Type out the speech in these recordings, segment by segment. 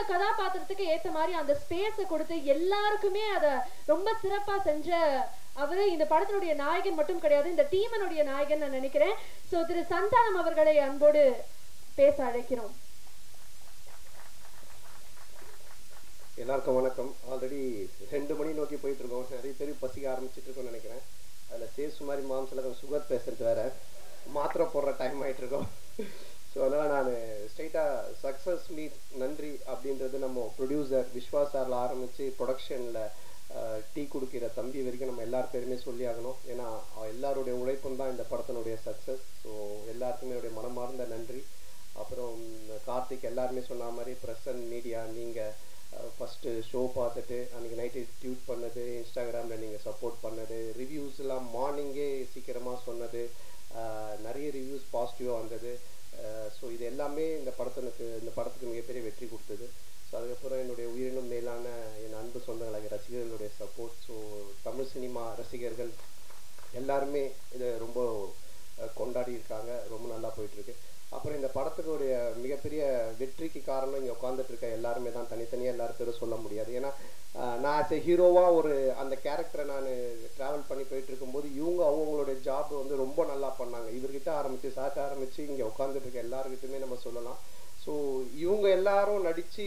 அந்தந்த கதாபாத்திரத்துக்கு ஏத்த மாதிரி அந்த ஸ்பேஸை கொடுத்து எல்லாருக்குமே அதை ரொம்ப சிறப்பா செஞ்ச அவரு இந்த படத்தினுடைய நாயகன் மட்டும் கிடையாது, இந்த டீமனுடைய நாயகன் நான் நினைக்கிறேன். சோ திரு சந்தானம் அவர்களை அன்போடு பேச அழைக்கிறோம். எல்லாருக்கும் வணக்கம். ஆல்ரெடி 2 மணி நோக்கி போயிட்டு இருக்கோம். நிறைய பேர் பசிக்க ஆரம்பிச்சுட்டு இருக்கோம்னு நினைக்கிறேன். அதில் சேசுமாரி மாம்சில் சுகர் பேஷண்ட் வேற, மாத்திரை போடுற டைம் ஆகிட்டு இருக்கோம். ஸோ அதனால் நான் ஸ்ட்ரைட்டாக சக்ஸஸ் மீட் நன்றி அப்படின்றது நம்ம ப்ரொடியூசர் விஸ்வாஸ் சாரில் ஆரம்பித்து ப்ரொடக்ஷனில் டீ குடிக்கிற தம்பி வரைக்கும் நம்ம எல்லார் பேருமே சொல்லி ஆகணும். ஏன்னா எல்லாருடைய உழைப்பும் தான் இந்த படத்தினுடைய சக்ஸஸ். ஸோ எல்லாருக்குமே என்னுடைய மனமார்ந்த நன்றி. அப்புறம் கார்த்திக் எல்லாருமே சொன்ன மாதிரி ப்ரெஸ் அண்ட் மீடியா, நீங்கள் ஃபஸ்ட்டு ஷோ பார்த்துட்டு அன்றைக்கி நைட்டு ட்வீட் பண்ணது, இன்ஸ்டாகிராமில் நீங்கள் சப்போர்ட் பண்ணது, ரிவ்யூஸ்லாம் மார்னிங்கே சீக்கிரமாக சொன்னது, நிறைய ரிவ்யூஸ் பாசிட்டிவாக வந்தது. ஸோ இது எல்லாமே இந்த படத்துக்கு மிகப்பெரிய வெற்றி கொடுத்தது. ஸோ அதுக்கப்புறம் என்னுடைய உயிரினும் மேலான என் அன்பு சொந்தங்களாக ரசிகர்களுடைய சப்போர்ட். ஸோ தமிழ் சினிமா ரசிகர்கள் எல்லாருமே இதை ரொம்ப கொண்டாடி இருக்காங்க. ரொம்ப நல்லா போயிட்டுருக்கு. அப்புறம் இந்த படத்துக்குடைய மிகப்பெரிய வெற்றிக்கு காரணம் இங்கே உட்காந்துட்டு இருக்க எல்லாருமே தான். தனித்தனியாக எல்லாரும் பேரும் சொல்ல முடியாது. ஏன்னா நான் ஆஸ் எ ஹீரோவாக அந்த கேரக்டரை நான் ட்ராவல் பண்ணி போயிட்டு இருக்கும்போது இவங்க அவங்களுடைய ஜாப் ரொம்ப நல்லா பண்ணாங்க. இவர்கிட்ட ஆரம்பித்து சாட்ட ஆரம்பித்து இங்கே உட்காந்துட்டு இருக்க எல்லாருக்கிட்டுமே நம்ம சொல்லலாம். ஸோ இவங்க எல்லாரும் நடித்து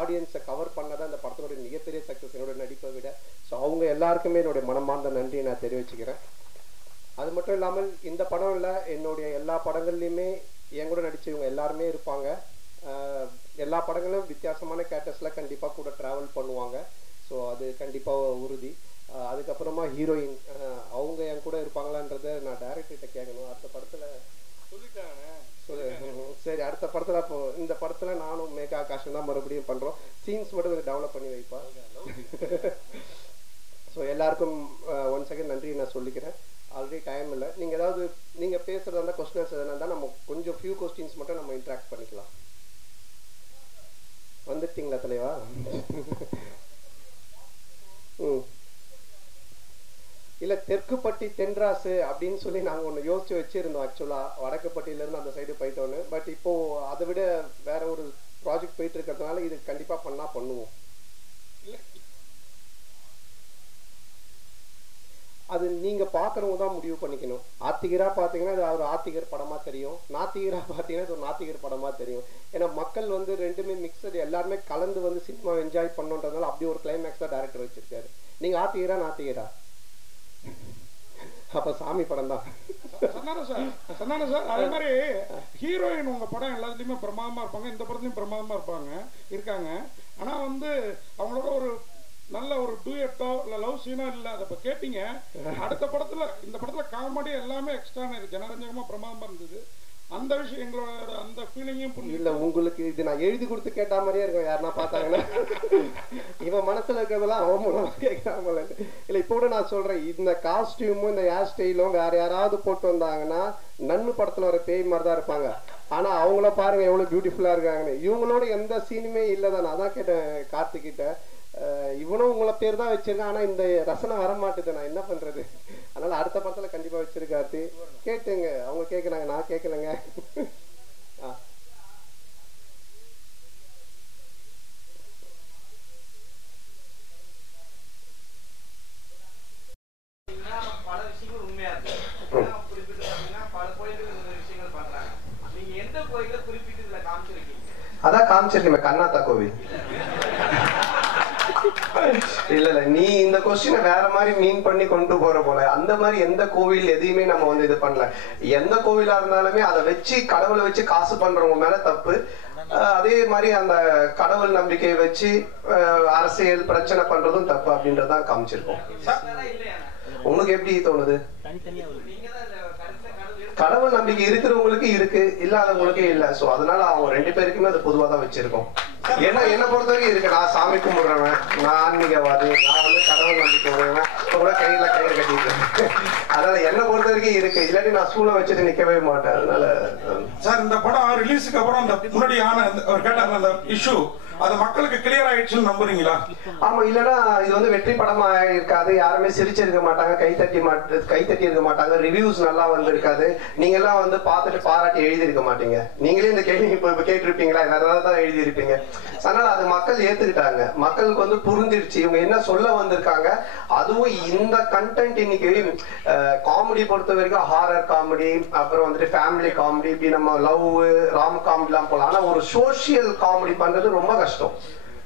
ஆடியன்ஸை கவர் பண்ணதான் இந்த படத்தினுடைய மிகப்பெரிய சக்ஸஸ், என்னோட நடிப்பை விட. ஸோ அவங்க எல்லாருக்குமே என்னுடைய மனமார்ந்த நன்றியை நான் தெரிவிச்சுக்கிறேன். அது மட்டும் இல்லாமல் இந்த படம் இல்லை, என்னுடைய எல்லா படங்கள்லையுமே என் கூட நடித்தவங்க எல்லாருமே இருப்பாங்க. எல்லா படங்களும் வித்தியாசமான கேரக்டர்ஸில் கண்டிப்பாக கூட ட்ராவல் பண்ணுவாங்க. ஸோ அது கண்டிப்பாக உறுதி. அதுக்கப்புறமா ஹீரோயின் அவங்க என் கூட இருப்பாங்களான்றதை நான் டைரக்டர்கிட்ட கேட்கணும். அடுத்த படத்தில் சொல்லிட்டாங்க. சரி, அடுத்த படத்தில் அப்போ இந்த படத்தில் நானும் மேகா ஆகாஷம் தான் மறுபடியும் பண்ணுறோம். சீன்ஸ் மட்டும் கொஞ்சம் டெவலப் பண்ணி வைப்பா. ஸோ எல்லாருக்கும் ஒன் செகண்ட் நன்றி நான் சொல்லிக்கிறேன். ஆல்ரெடி டைம் இல்லை. நீங்கள் பேசுகிறதா இருந்தால் கொஸ்டின்ஸ் எதனா இருந்தால் நம்ம கொஞ்சம் ஃபியூ கொஸ்டின்ஸ் மட்டும் நம்ம இன்ட்ராக்ட் பண்ணிக்கலாம். வந்துட்டீங்களா தலைவா? இல்லை, தெற்குப்பட்டி தென்ராசு அப்படின்னு சொல்லி நாங்கள் ஒன்று யோசிச்சு வச்சுருந்தோம். ஆக்சுவலாக வடக்குப்பட்டியிலேருந்து அந்த சைடு போயிட்டோன்னு. பட் இப்போது அதை விட வேற ஒரு ப்ராஜெக்ட் போயிட்டு இருக்கிறதுனால இது கண்டிப்பாக பண்ணுவோம். அது நீங்கள் பார்க்குறவங்க தான் முடிவு பண்ணிக்கணும். ஆத்திகராக பார்த்தீங்கன்னா இது ஒரு ஆத்திகர் படமாக தெரியும், நாத்திகராக பார்த்தீங்கன்னா இது ஒரு நாத்திகர் படமாக தெரியும். ஏன்னா மக்கள் ரெண்டுமே மிக்சடு, எல்லாருமே கலந்து சினிமா என்ஜாய் பண்ணுன்றதுனால அப்படி ஒரு கிளைமேக்ஸ் தான் டேரக்டர் வச்சிருக்காரு. நீங்கள் ஆத்திகரா நாத்திகரா? அப்போ சாமி படம் தான். சொன்னானே சார். அதே மாதிரி ஹீரோயின் உங்கள் படம் எல்லாத்துலேயுமே பிரமாதமாக இருப்பாங்க, இந்த படத்துலையும் பிரமாதமாக இருக்காங்க. ஆனால் அவங்களோட ஒரு நல்ல ஒரு டூயட்டோ இல்லை லவ் சீனோ இல்லை. அதை இப்போ கேட்டீங்க. அடுத்த படத்தில் இந்த படத்தில் காமெடி எல்லாமே எக்ஸ்ட்ரான ஜனரஞ்சகமாக பிரமாதமாக இருந்தது. அந்த விஷயம் எங்களோட அந்த ஃபீலிங்கும் இல்லை. உங்களுக்கு இது நான் எழுதி கொடுத்து கேட்ட மாதிரியே இருக்கும். யாருன்னா பார்த்தாங்கன்னா இவன் மனசில் இருக்கிறதெல்லாம் அவன் மூலமாக கேட்கறாமல. இல்லை, இப்போ கூட நான் சொல்கிறேன், இந்த காஸ்டியூமும் இந்த ஹேர் ஸ்டைலும் வேறு யாராவது போட்டு வந்தாங்கன்னா நன்னு படத்தில் வர பேய் மாதிரி தான் இருப்பாங்க. ஆனால் அவங்கள பாருங்கள் எவ்வளோ பியூட்டிஃபுல்லாக இருக்காங்கன்னு. இவங்களோட எந்த சீனுமே இல்லை தான். நான் தான் கேட்டேன் கார்த்திக்கிட்ட, இவனும் உங்களை பேர் தான் வச்சிருக்கேன், ஆனால் இந்த ரசனை வரமாட்டுது, நான் என்ன பண்ணுறது? அதனால் அடுத்த படத்தில் கண்டிப்பாக வச்சிருக்காரு. கேட்டுங்க, அவங்க கேட்குறாங்க, நான் கேட்கலங்க. பல விஷயங்கள் உண்மையா இருக்கு. பல கோயில்கள் விஷயங்கள் பண்றாங்க. நீங்க எந்த கோயில குறிப்பிட்டு இதுல காமிச்சிருக்கீங்க? அதான் காமிச்சிருக்கேன், கர்நாடகா கோவில். இல்ல நீ இந்த கொஸ்டினை வேற மாதிரி மீன் பண்ணி கொண்டு போற போல. அந்த மாதிரி எந்த கோவில் எதையுமே நம்ம இது பண்ணல. எந்த கோவிலா இருந்தாலுமே அதை வச்சு கடவுளை வச்சு காசு பண்றவங்க மேல தப்பு. அதே மாதிரி அந்த கடவுள் நம்பிக்கையை வச்சு அரசியல் பிரச்சனை பண்றதும் தப்பு அப்படின்றதான் காமிச்சிருக்கோம். உங்களுக்கு எப்படி தோணுது? கடவுள் நம்பிக்கை இருக்கிறவங்களுக்கு இருக்கு, இல்லாதவங்களுக்கு இல்லை. ஸோ அதனால அவங்க 2 பேருக்குமே அது பொதுவாக தான் வச்சிருக்கோம். ஏன்னா என்னை பொறுத்த வரைக்கும் இருக்கு, நான் சாமி கும்பிடுறவன், நான் ஆன்மீகவாதி, நான் கடவுள் நம்பிக்கை உடையவன். இப்போ கூட கயிறு கட்டிட்டு அதனால என்னை பொறுத்த வரைக்கும் இருக்கு. இல்லாட்டி நான் சூழலை வச்சுட்டு நிற்கவே மாட்டேன். அதனால சார் இந்த படம் ரிலீஸுக்கு அப்புறம் அந்த முன்னாடி கேட்டாங்க அந்த இஷ்யூ அது மக்களுக்கு கிளியர் ஆயிடுச்சுன்னு நம்புறீங்களா? ஆமா, இல்லைன்னா இது வந்து வெற்றி படமா இருக்காது, யாருமே சிரிச்சிருக்க மாட்டாங்க, கைத்தட்டி இருக்க மாட்டாங்க, ரிவ்யூஸ் நல்லா வந்திருக்காது, நீங்க எல்லாம் வந்து பார்த்துட்டு பாராட்டி எழுதியிருக்க மாட்டீங்க. நீங்களே இந்த கேள்வி இப்ப கேட்டிருப்பீங்களா, வேற ஏதாவது தான் எழுதியிருப்பீங்க. அதனால அது மக்கள் ஏத்துக்கிட்டாங்க, மக்களுக்கு வந்து புரிஞ்சிருச்சு இவங்க என்ன சொல்ல வந்திருக்காங்க. அதுவும் இந்த கண்டென்ட் இன்னைக்கு காமெடி பொறுத்த வரைக்கும் ஹாரர் காமெடி, அப்புறம் வந்துட்டு ஃபேமிலி காமெடி, இப்படி நம்ம லவ் ராம் காமெடி எல்லாம் போலாம். ஆனா ஒரு சோசியல் காமெடி பண்றது ரொம்ப கஷ்டம்.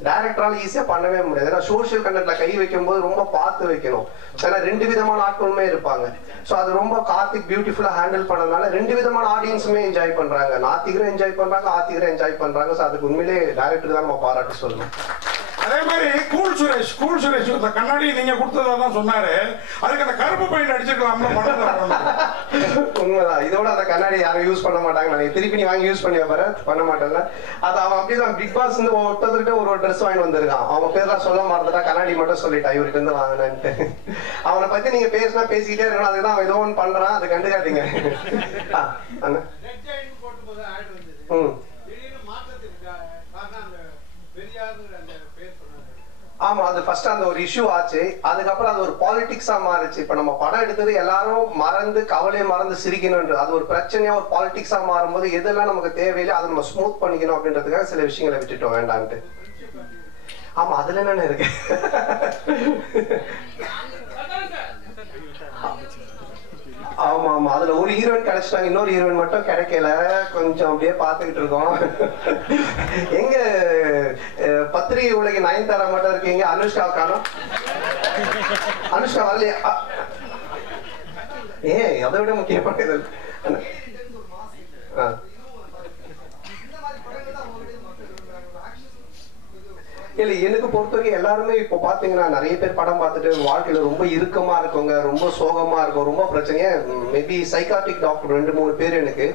டைரக்டரால ஈஸியா பண்ணவே முடியாது. ஏன்னா சோசியல் கண்டென்ட்ல கை வைக்கும் போது ரொம்ப பார்த்து வைக்கணும். ஏன்னா 2 விதமான ஆட்களுமே இருப்பாங்க. ஸோ அது ரொம்ப கார்த்திக் பியூட்டிஃபுல்லா ஹேண்டில் பண்ணதுனால 2 விதமான ஆடியன்ஸுமே என்ஜாய் பண்றாங்க. நாத்திகரும் என்ஜாய் பண்றாங்க, ஆத்திகரும் என்ஜாய் பண்றாங்க. ஸோ அதுக்கு உண்மையிலே டைரக்டர் தான் நம்ம பாராட்டு சொல்லணும். அதே மாதிரி கூல் சுரேஷ் இந்த கண்ணாடி நீங்க கொடுத்ததா தான் சொன்னாரு. அதுக்கு அந்த கருப்பு பெயிண்ட் அடிச்சிருக்கலாம்ல உண்மைதான். இதோட அந்த கண்ணாடி யாரும் யூஸ் பண்ண மாட்டாங்க. திருப்பி நீ வாங்கி யூஸ் பண்ணி வைப்பாரு, பண்ண மாட்டேன்ல. அது அவன் அப்படிதான் பிக் பாஸ் வந்து ஒருத்தர்கிட்ட ஒரு ட்ரெஸ் வாங்கி வந்திருக்கான். அவன் பேர்லாம் சொல்ல மாட்டா, கண்ணாடி மட்டும் சொல்லிட்டான் இவர்கிட்ட இருந்து வாங்கினேன்ட்டு. அவனை பத்தி நீங்க பேசினா பேசிக்கிட்டே இருக்கணும். அதுதான் அவன் ஏதோ ஒன்று பண்றான், அதை கண்டுக்காதீங்க. ஆமா, அது ஃபர்ஸ்ட் அந்த ஒரு இஷ்யூ ஆச்சு. அதுக்கப்புறம் அது ஒரு பாலிடிக்ஸா மாறுச்சு. இப்ப நம்ம படம் எடுத்தது எல்லாரும் மறந்து கவலையை மறந்து சிரிக்கணும், அது ஒரு பிரச்சனையா ஒரு பாலிடிக்ஸா மாறும்போது எதெல்லாம் நமக்கு தேவையில்லை அதை நம்ம ஸ்மூத் பண்ணிக்கணும் அப்படின்றதுக்காக சில விஷயங்களை விட்டுட்டோம் வேண்டான்ட்டு. ஆமா, அதுல என்ன இருக்கு. ஆமா ஆமா, அதுல ஒரு ஹீரோயின் கிடைச்சிட்டாங்க, இன்னொரு ஹீரோயின் மட்டும் கிடைக்கல. கொஞ்சம் அப்படியே பாத்துக்கிட்டு இருக்கோம். எங்க பத்திரிகை உலக நயன்தாரா மட்டும் இருக்கீங்க, அனுஷ்கா காணோம். அனுஷ்கா வரலையா? அதை விட முக்கியமானது இல்ல, எனக்கு பொறுத்தவரைக்கும் எல்லாருமே இப்போ பாத்தீங்கன்னா நிறைய பேர் படம் பார்த்துட்டு வாழ்க்கையில ரொம்ப இறுக்கமா இருக்கவங்க, ரொம்ப சோகமா இருக்கும், ரொம்ப பிரச்சனையா. மேபி சைக்காட்ரிக் டாக்டர் 2-3 பேர் எனக்கு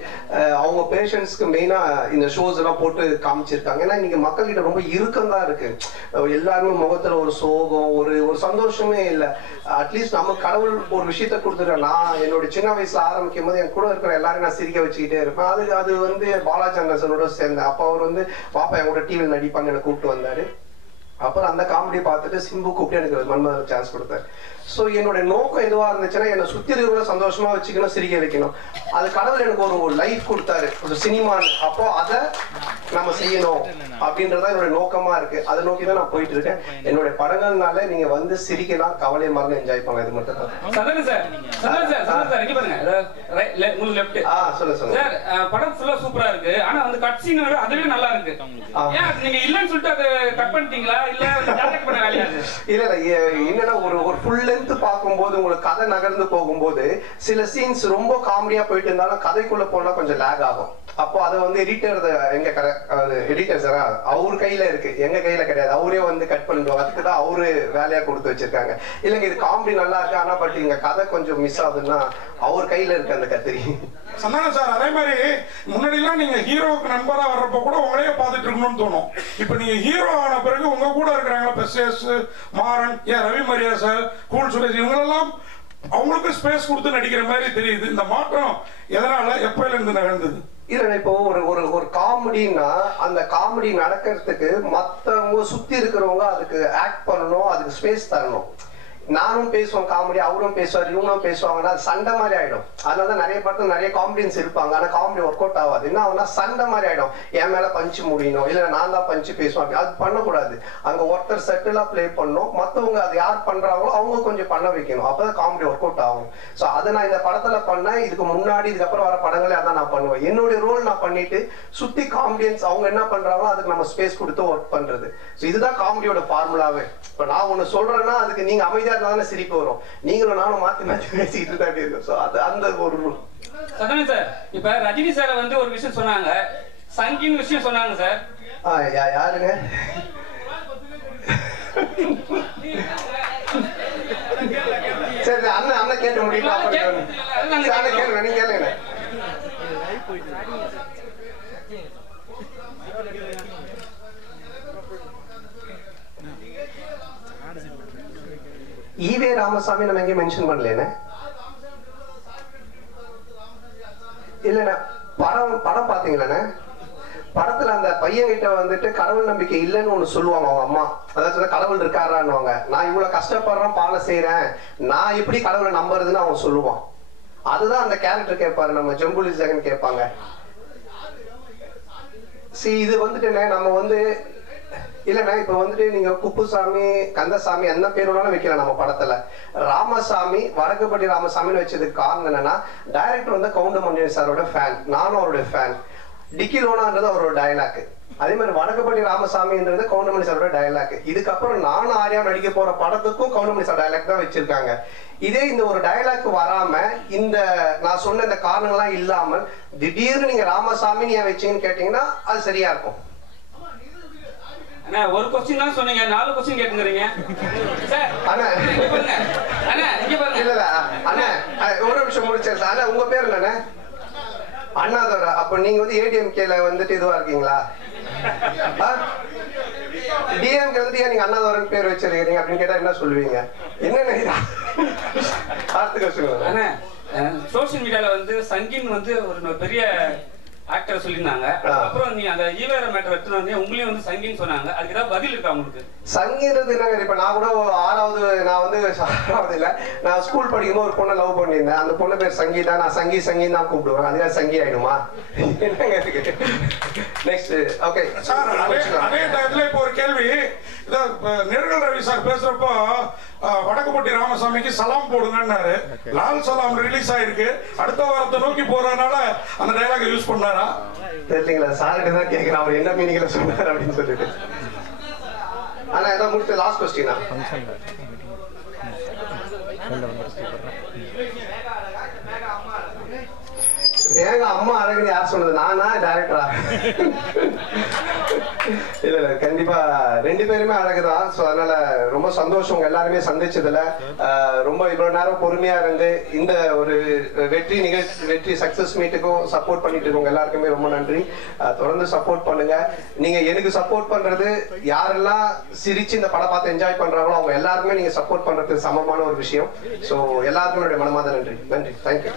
அவங்க பேஷண்ட்ஸ்க்கு மெயினா இந்த ஷோஸ் எல்லாம் போட்டு காமிச்சிருக்காங்க. ஏன்னா இன்னைக்கு மக்கள் கிட்ட ரொம்ப இறுக்கம் தான் இருக்கு. எல்லாருமே முகத்துல ஒரு சோகம், ஒரு சந்தோஷமே இல்லை. அட்லீஸ்ட் நம்ம கடவுள் ஒரு விஷயத்த கொடுத்துருக்கேன். நான் என்னோட சின்ன வயசுல ஆரம்பிக்கும் போது என் கூட இருக்கிற எல்லாரும் நான் சிரிக்க வச்சுக்கிட்டே இருப்பேன். அது வந்து பாலாஜி அண்ணனோட சேர்ந்தேன். அப்ப அவர் வந்து பாப்பா என் கூட டிவியில் நடிப்பாங்க, என்னை கூப்பிட்டு வந்தாரு. அப்புறம் அந்த காமெடி பார்த்துட்டு சிம்பு கூப்பிட்டு எனக்கு மன்மதன் சான்ஸ் கொடுத்தாரு. ஸோ என்னோட நோக்கம் எதுவா இருந்துச்சுன்னா என்னை சுத்தி இருக்கிறவங்கள சந்தோஷமா வச்சுக்கணும், சிரிக்க வைக்கணும். அது கடவுள் எனக்கு ஒரு லைஃப் கொடுத்தாரு, ஒரு சினிமான்னு. அப்போ அதை நம்ம செய்யணும் அப்படின்றத என்னோட நோக்கமா இருக்கு. அதை நோக்கி தான் நான் போயிட்டு இருக்கேன். என்னோட படங்கள்னால நீங்க வந்து சிரிக்கலாம், கவலை மறந்து என்ஜாய் பண்ணலாம். இது மட்டும் தான். படம் ஃபுல்லா சூப்பரா இருக்கு. ஆனா அந்த கட் சீன் அதுவே நல்லா இருக்கு. நீங்க இல்லன்னு சொல்லிட்டு அதை கட் பண்ணிட்டீங்களா இல்ல டைரக்ட் பண்ண வேலையா? இல்ல என்னன்னா ஒரு ஃபுல் லென்த் பார்க்கும்போது உங்களுக்கு கதை நகர்ந்து போகும்போது சில சீன்ஸ் ரொம்ப காமெடியா போயிட்டு இருந்தாலும் கதைக்குள்ள போனா கொஞ்சம் லேக் ஆகும். அப்போ அதை வந்து எடிட்டர் எடிட்டர் சார் அவரு கையில இருக்கு, எங்க கையில கிடையாது. அவரே வந்து கட் பண்ணிடுவோம். அதுக்கு தான் அவரு வேலையா கொடுத்து வச்சிருக்காங்க. இல்லைங்க இது காமெடி நல்லா இருக்கு, ஆனா பட் இங்க கதை கொஞ்சம் மிஸ் ஆகுதுன்னா அவர் கையில இருக்கு அந்த கத்திரி. சந்தானம் சார், அதே மாதிரி முன்னாடி எல்லாம் நீங்க ஹீரோவுக்கு நண்பரா வர்றப்ப கூட உங்களையே பார்த்துட்டு இருக்கணும்னு தோணும். இப்ப நீங்க ஹீரோ ஆன பிறகு உங்க கூட இருக்கிறாங்களா பெஸ்டேஸ், மாறன், ரவி மரியா சார், கூல் சுரேஷ், இவங்களெல்லாம் அவங்களுக்கு ஸ்பேஸ் கொடுத்து நடிக்கிற மாதிரி தெரியுது. இந்த மாற்றம் எதனால, எப்பயில இருந்து நடந்தது? இல்ல, இப்போ ஒரு காமெடினா அந்த காமெடி நடக்கிறதுக்கு மத்தவங்க சுத்தி இருக்கிறவங்க அதுக்கு ஆக்ட் பண்ணணும், அதுக்கு ஸ்பேஸ் தரணும். நானும் பேசுவேன் காமெடி, அவரும் பேசுவார், இவங்களும் பேசுவாங்கன்னா அது சண்டை மாதிரி ஆயிடும். அதனாலதான் நிறைய படத்துல நிறைய காமெடியன்ஸ் இருப்பாங்க, ஆனா காமெடி ஒர்க் அவுட் ஆகாது. என்ன ஆகுனா சண்டை மாதிரி ஆயிடும். என் மேல பஞ்சு முடியணும், இல்ல நான் தான் பஞ்சு பேசுவேன். அது பண்ணக்கூடாது. அங்க ஒருத்தர் செட்டிலா பிளே பண்ணணும், மத்தவங்க அது யார் பண்றாங்களோ அவங்க கொஞ்சம் பண்ண வைக்கணும். அப்பதான் காமெடி ஒர்க் அவுட் ஆகும். சோ அதை நான் இந்த படத்துல பண்ணேன். இதுக்கு முன்னாடி இதுக்கப்புறம் வர படங்களே அதான் நான் பண்ணுவேன். என்னுடைய ரோல் நான் பண்ணிட்டு சுத்தி காமெடியன்ஸ் அவங்க என்ன பண்றாங்களோ அதுக்கு நம்ம ஸ்பேஸ் கொடுத்து ஒர்க் பண்றது. சோ இதுதான் காமெடியோட ஃபார்முலாவே. இப்ப நான் ஒண்ணு சொல்றேன்னா அதுக்கு நீங்க அமைதியா இருந்தாலும் சிரிப்பு வரும். நீங்களும் நானும் மாத்தி மாத்தி பேசிட்டு தான் இருக்கும். சோ அது அந்த ஒரு ரூல். சதானி சார், இப்ப ரஜினி சார் வந்து ஒரு விஷயம் சொன்னாங்க, சங்கின் விஷயம் சொன்னாங்க சார். யாருங்க? சரி அண்ணன் கேட்க முடியுமா? கேளுங்க, நீங்க கேளுங்க. ஈவே ராமசாமி நம்ம எங்கேயும் மென்ஷன் பண்ணல. இல்லண்ணா, படம் பாத்தீங்களா? படத்துல அந்த பையன் கிட்ட வந்துட்டு கடவுள் நம்பிக்கை இல்லைன்னு ஒண்ணு சொல்லுவாங்க அவங்க அம்மா. அதாவது கடவுள் இருக்காரான்னுவாங்க. நான் இவ்வளவு கஷ்டப்படுறேன், பாலை செய்யறேன், நான் எப்படி கடவுளை நம்புறதுன்னு அவன் சொல்லுவான். அதுதான் அந்த கேரக்டர் கேட்பாரு, நம்ம ஜம்புலி ஜெகன் கேட்பாங்க. இது வந்துட்டு நம்ம வந்து இல்லைண்ணா இப்ப வந்துட்டு நீங்க குப்புசாமி, கந்தசாமி என்ன பேர் வேணாலும் வைக்கலாம் நம்ம படத்துல. ராமசாமி, வடக்குப்பட்டி ராமசாமின்னு வச்சதுக்கு காரணம் என்னன்னா, டைரக்டர் வந்து கவுண்டமணி சாரோட ஃபேன், நானும் அவருடைய ஃபேன். டிக்கி லோனான்றது அவரோட டயலாக். அதே மாதிரி வடக்குப்பட்டி ராமசாமின்றது கவுண்டமணி சாரோட டயலாக். இதுக்கப்புறம் நானும் ஆர்யா நடிக்க போற படத்துக்கும் கவுண்டமணி சார் டயலாக் தான் வச்சிருக்காங்க. இதே இந்த ஒரு டயலாக் வராம, இந்த நான் சொன்ன இந்த காரணங்கள்லாம் இல்லாமல் திடீர்னு நீங்க ராமசாமி ஏன் வச்சீங்கன்னு கேட்டீங்கன்னா அது சரியா இருக்கும். ஒரு கொஸ்டின் தான் சொன்னீங்க, 4 கொஸ்டின் கேட்டுங்கறீங்க. சார் அண்ணா இங்க பாருங்க, அண்ணா இங்க பாருங்க. இல்ல அண்ணா ஒரு நிமிஷம் முடிச்சேன் சார். அண்ணா உங்க பேர் என்னண்ணே? அண்ணாதோரா. அப்ப நீங்க வந்து ஏடிஎம்கேல வந்துட்டு இதுவா இருக்கீங்களா? டிஎம்கே வந்துட்டு ஏன் நீங்க அண்ணாதோரன் பேர் வச்சிருக்கீங்க அப்படின்னு கேட்டா என்ன சொல்லுவீங்க? என்னென்ன அடுத்த கொஸ்டின். அண்ணா சோசியல் மீடியால வந்து சங்கின் வந்து ஒரு பெரிய ஆக்டர் சொல்லிருந்தாங்க. அப்புறம் நீ அந்த ஈவேர மேட்டர் எடுத்து வந்து உங்களையும் வந்து சங்கின்னு சொன்னாங்க. அதுக்கு ஏதாவது பதில் இருக்கா உங்களுக்கு? சங்கின்றது என்னங்க, இப்ப நான் கூட 6வது, நான் வந்து 6வது இல்ல, நான் ஸ்கூல் படிக்கும்போது ஒரு பொண்ணை லவ் பண்ணியிருந்தேன். அந்த பொண்ணு பேர் சங்கீதா, நான் சங்கின்னு தான் கூப்பிடுவேன். அதுக்காக சங்கி ஆயிடுமா? என்னங்க இருக்கு? நெக்ஸ்ட். ஓகே சார், அதே டயத்துல இப்போ ஒரு கேள்வி. நெடுங்கல் ரவி சார் பேசுறப்போ வடக்குப்பட்டி ராமசாமிக்கு சலாம் போடுங்கன்னாரு. லால் சலாம் ரிலீஸ் ஆயிருக்கு, அடுத்த வாரத்தை நோக்கி போறதுனால அந்த டயலாக் யூஸ் பண்ணாரா தெரியலீங்களா? சார்கிட்ட தான் கேட்கிறேன் அவர் என்ன மீனிங்ல சொன்னார் அப்படின்னு சொல்லிட்டு. ஆனா ஏதாவது முடிச்ச லாஸ்ட் கொஸ்டினா? ஏங்க அம்மா அழகுன்னு யார் சொன்னது? நானா டைரக்டரா? இல்ல கண்டிப்பா 2 பேருமே அழகுதான். ஸோ அதனால ரொம்ப சந்தோஷம் உங்க எல்லாருமே சந்திச்சதுல. ரொம்ப இவ்வளவு நேரம் பொறுமையா இருந்து இந்த ஒரு வெற்றி சக்சஸ் மீட்டுக்கும் சப்போர்ட் பண்ணிட்டு இருக்கவங்க எல்லாருக்குமே ரொம்ப நன்றி. தொடர்ந்து சப்போர்ட் பண்ணுங்க. நீங்க எனக்கு சப்போர்ட் பண்றது, யாரெல்லாம் சிரிச்சு இந்த படம் பார்த்து என்ஜாய் பண்றாங்களோ அவங்க எல்லாருமே நீங்க சப்போர்ட் பண்றது சமமான ஒரு விஷயம். ஸோ எல்லாருக்குமே என்னுடைய மனமார்ந்த நன்றி. தேங்க்யூ.